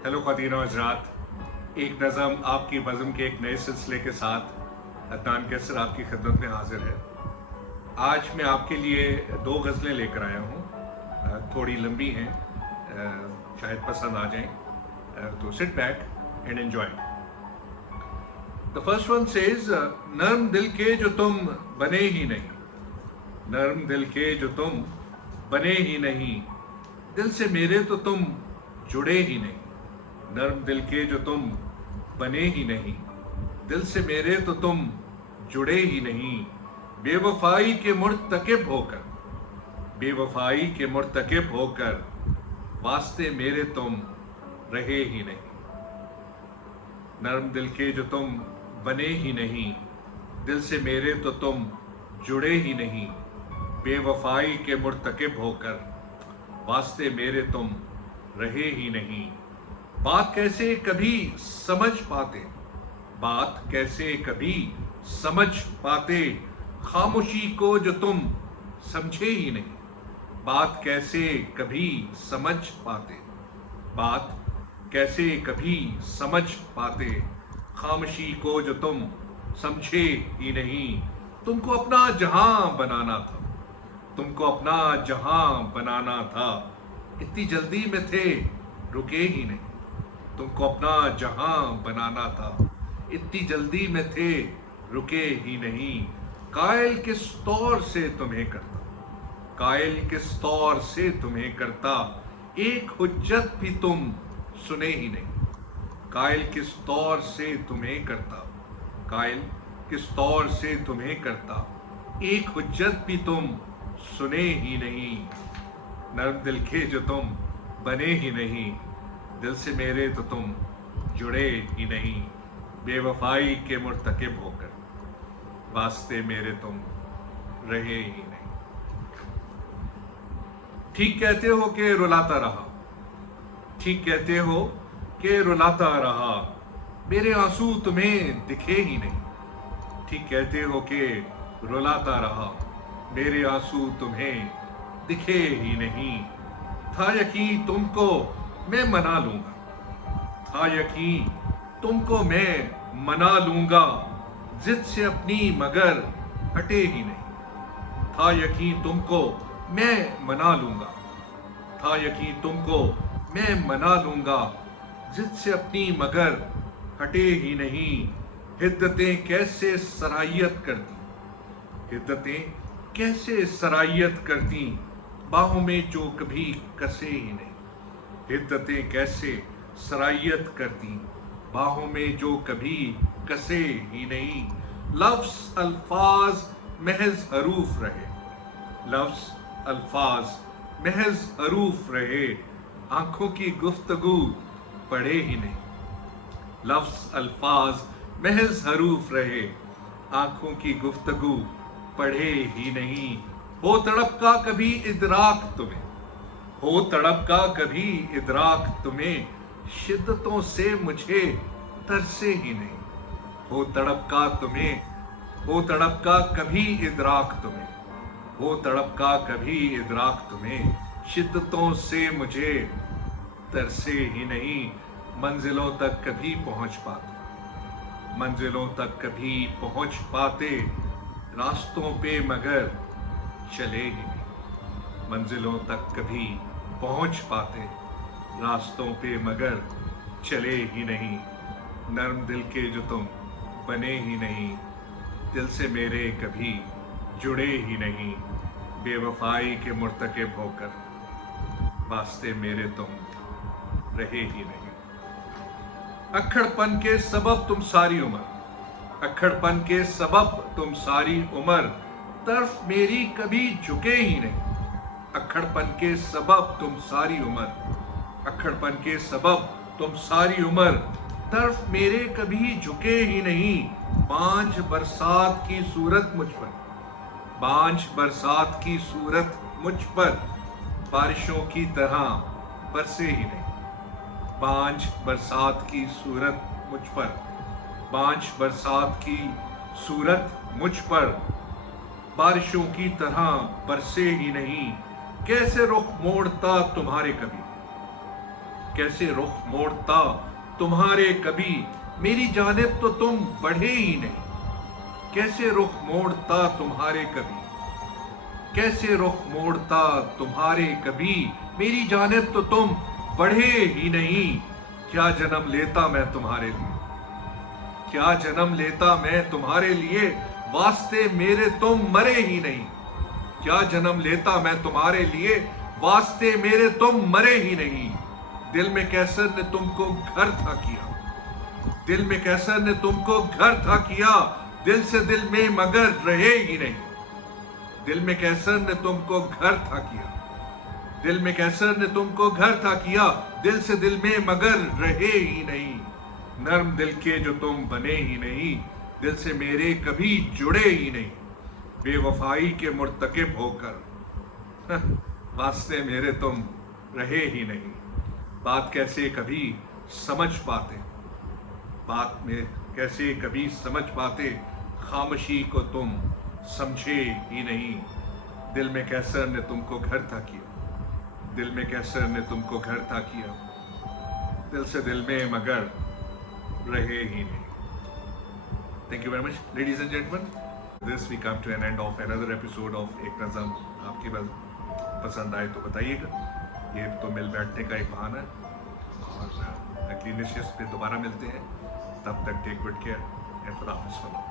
Hello ख़वातीन और हज़रात, एक नज़म आपकी बज़म के एक नए सिलसिले के साथ अदनान कैसर आपकी खिदमत में हाजिर है। आज मैं आपके लिए दो गज़लें लेकर आया हूँ। थोड़ी लंबी हैं, शायद पसंद आ जाएं, तो sit back and enjoy. The first one says, नर्म दिल के जो तुम बने ही नहीं, नर्म दिल के जो तुम बने ही नहीं, दिल से मेरे तो तुम जुड़े ही नहीं। नर्म दिल के जो तुम बने ही नहीं, दिल से मेरे तो तुम जुड़े ही नहीं। बेवफाई के मुर्तकिब होकर, बेवफाई के मुर्तकिब होकर, वास्ते मेरे तुम रहे ही नहीं। नर्म दिल के जो तुम बने ही नहीं, दिल से मेरे तो तुम जुड़े ही नहीं। बेवफाई के मुर्तकिब होकर, वास्ते मेरे तुम रहे ही नहीं। बात कैसे कभी समझ पाते, बात कैसे कभी समझ पाते, खामोशी को जो तुम समझे ही नहीं। बात कैसे कभी समझ पाते, बात कैसे कभी समझ पाते, खामोशी को जो तुम समझे ही नहीं। तुमको अपना जहां बनाना था, तुमको अपना जहां बनाना था, इतनी जल्दी में थे रुके ही नहीं। तुमको अपना जहां बनाना था, इतनी जल्दी में थे रुके ही नहीं। कायल किस तौर से तुम्हें करता, कायल किस तौर से तुम्हें करता, एक हुज्जत भी तुम सुने ही नहीं। कायल किस तौर से तुम्हें करता, कायल किस तौर से तुम्हें करता, एक हुज्जत भी तुम सुने ही नहीं। नर्म दिल के जो तुम बने ही नहीं, दिल से मेरे तो तुम जुड़े ही नहीं। बेवफाई के मुर्तकिब होकर, वास्ते मेरे तुम रहे ही नहीं। ठीक कहते हो कि रुलाता रहा, ठीक कहते हो कि रुलाता रहा, मेरे आंसू तुम्हें दिखे ही नहीं। ठीक कहते हो कि रुलाता रहा, मेरे आंसू तुम्हें दिखे ही नहीं। था यकीन तुमको मैं मना लूंगा, था यकीन तुमको मैं मना लूंगा, जिद से अपनी मगर हटे ही नहीं। था यकीन तुमको मैं मना लूंगा, था यकीन तुमको मैं मना लूंगा, जिद से अपनी मगर हटे ही नहीं। हिद्दतें कैसे सरायत करती, हिद्दतें कैसे सरायत करती, बाहों में जो कभी कसे ही नहीं। हिद्दतें कैसे सरायत करती, बाहों में जो कभी कसे ही नहीं। लफ्ज अल्फाज महज हरूफ रहे, लफ्ज अल्फाज महज हरूफ रहे, आंखों की गुफ्तगू पढ़े ही नहीं। लफ्ज अल्फाज महज हरूफ रहे, आंखों की गुफ्तगू पढ़े ही नहीं। हो तड़प का कभी इदराक तुम्हें, हो तड़प का कभी इदराक तुम्हें, शिद्दतों से मुझे तरसे ही नहीं। हो तड़प का तुम्हें, हो तड़प का कभी इदराक तुम्हें, हो तड़प का कभी इदराक तुम्हें, शिद्दतों से मुझे तरसे ही नहीं। मंजिलों तक कभी पहुंच पाते, मंजिलों तक कभी पहुंच पाते, रास्तों पे मगर चले ही नहीं। मंजिलों तक कभी पहुंच पाते, रास्तों पे मगर चले ही नहीं। नर्म दिल के जो तुम बने ही नहीं, दिल से मेरे कभी जुड़े ही नहीं। बेवफाई के मुर्तकिब होकर, वास्ते मेरे तुम रहे ही नहीं। अक्खड़पन के सबब तुम सारी उम्र, अक्खड़पन के सबब तुम सारी उम्र, तरफ मेरी कभी झुके ही नहीं। अक्खड़पन के सबब तुम सारी उम्र, अक्खड़पन के सबब तुम सारी उम्र, तरफ मेरे कभी झुके ही नहीं। बांझ बरसात की सूरत मुझ पर, बांझ बरसात की सूरत मुझ पर, बारिशों की तरह बरसे ही नहीं। बांझ बरसात की सूरत मुझ पर, बांझ बरसात की सूरत मुझ पर, बारिशों की तरह बरसे ही नहीं। कैसे रुख मोड़ता तुम्हारे कभी, कैसे रुख मोड़ता तुम्हारे कभी, मेरी जानिब तो तुम बढ़े ही नहीं। कैसे रुख मोड़ता तुम्हारे कभी, कैसे रुख मोड़ता तुम्हारे कभी, मेरी जानिब तो तुम बढ़े ही नहीं। क्या जन्म लेता मैं तुम्हारे लिए, क्या जन्म लेता मैं तुम्हारे लिए, वास्ते मेरे तुम मरे ही नहीं। क्या जन्म लेता मैं तुम्हारे लिए, वास्ते मेरे तुम मरे ही नहीं। दिल में कैसर ने तुमको घर था किया, दिल में कैसर ने तुमको घर था किया, दिल से दिल में मगर रहे ही नहीं। दिल में कैसर ने तुमको घर था किया, दिल में कैसर ने तुमको घर था किया, दिल से दिल में मगर रहे ही नहीं। नर्म दिल के जो तुम बने ही नहीं, दिल से मेरे कभी जुड़े ही नहीं। बेवफाई के मुर्तकिब होकर वास्ते मेरे तुम रहे ही नहीं। बात कैसे कभी समझ पाते, बात में कैसे कभी समझ पाते, खामोशी को तुम समझे ही नहीं। दिल में कैसर ने तुमको घर था किया, दिल में कैसर ने तुमको घर था किया, दिल से दिल में मगर रहे ही नहीं। Thank you very much, ladies and gentlemen. This we come to an end of another episode of एक नज़म। आपकी पसंद आए तो बताइएगा, ये तो मिल बैठने का एक बहाना है। और अगली निश्चित पे दोबारा मिलते हैं, तब तक टेक गुड केयर एंड खुदा हाफिज़।